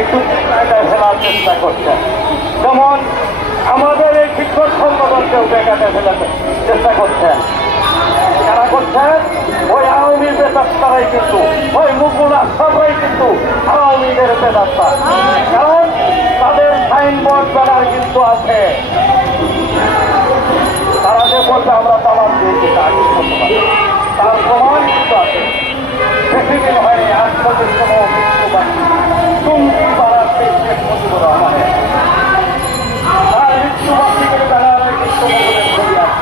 একটু ফেলার চেষ্টা করছেন যেমন আমাদের এই শিক্ষক সংগঠনকেও জায়গাতে ফেলাতে চেষ্টা করছেন যারা করছেন ওই আওয়ামী বেতাত্তারাই কিন্তু, ওই মুকুল আসামরাই কিন্তু আওয়ামীদের বেতাত্তা কারণ তাদের সাইনবোর্ড ব্যানার কিন্তু আছে। তারা যে বলছে আমরা